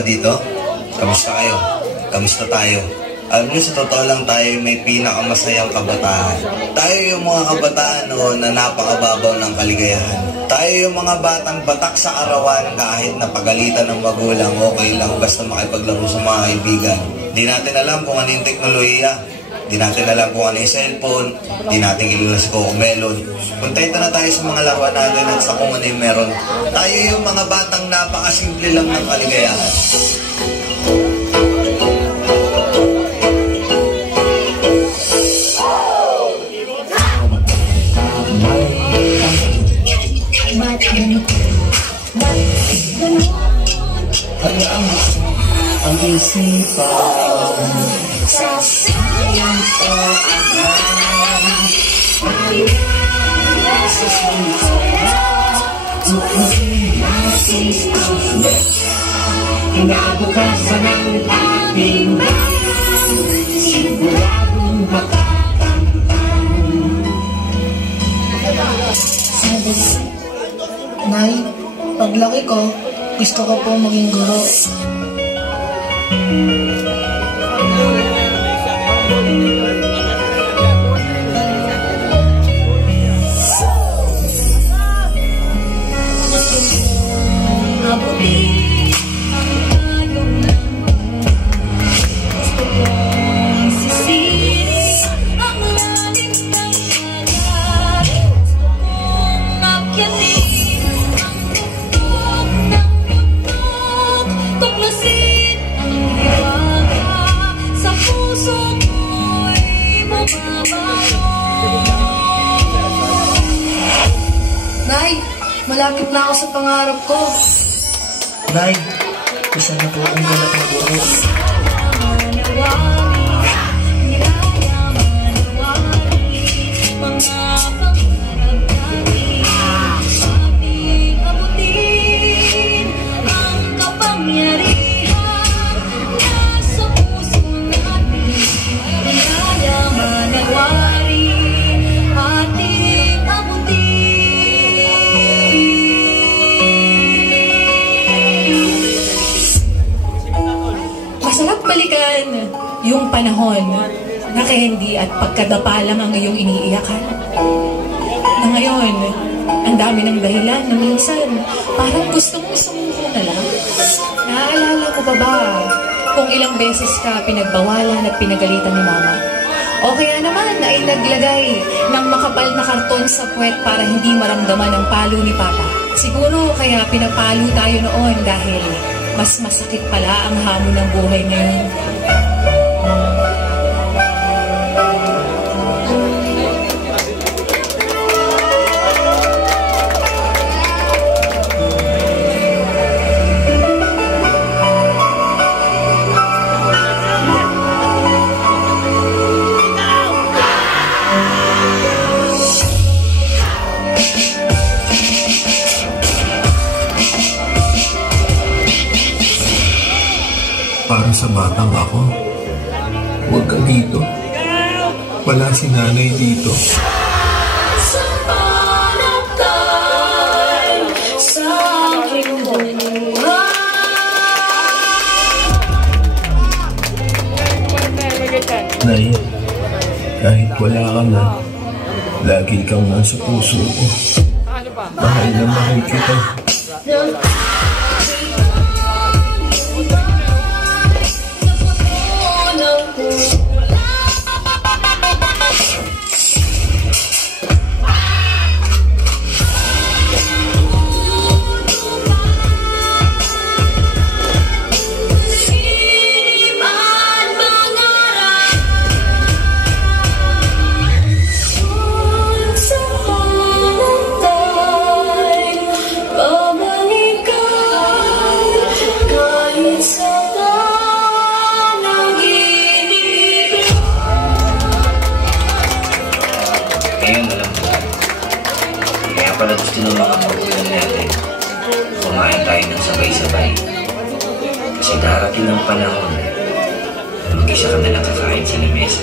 pa dito? Kamusta kayo? Kamusta tayo? Alam niyo, sa totoo lang tayo may pinakamasayang kabataan. Tayo yung mga kabataan noon na napakababaw ng kaligayahan. Tayo yung mga batang batak sa arawan kahit napagalitan ng magulang, okay lang basta makipaglaro sa mga kaibigan. Di natin alam kung ano yung teknolohiya. Di natin alam kung ano yung cellphone. Di natin kilala si Coco Melon. Kontento na tayo sa mga laruan natin at sa kung ano yung meron. Tayo yung mga batang napakasimple lang ng kaligayahan. Ang isipan sa sayang pag-aman ay sa kinabukasan ng ating bayan siguradong matatampan. Nay, paglaki ko, gusto ko po maging guro. Nay, malapit na ako sa pangarap ko. Nay, isa na po akong ganap na guro. Masarap balikan yung panahon na candy at pagkadapa lang ang iyong iniiyakan. Na ngayon, ang dami ng dahilan na minsan parang gustong sumuko na lang. Naaalala ko pa ba kung ilang beses ka pinagbawalan at pinagalitan ni mama? O kaya naman ay naglagay ng makapal na karton sa puwet para hindi maramdaman ang palo ni papa. Siguro kaya pinapalo tayo noon dahil mas masakit pala ang hamon ng buhay ngayon. Para sa batang ako, huwag ka dito. Wala si nanay dito. Nay, kahit wala ka na, lagi kang nasa puso ko. Mahal na mahal kita. Pala gusto ng mga magulang natin kumain tayo ng sabay-sabay kasi darating ang panahon na mag-isa ka na lang kakain sa lamesa.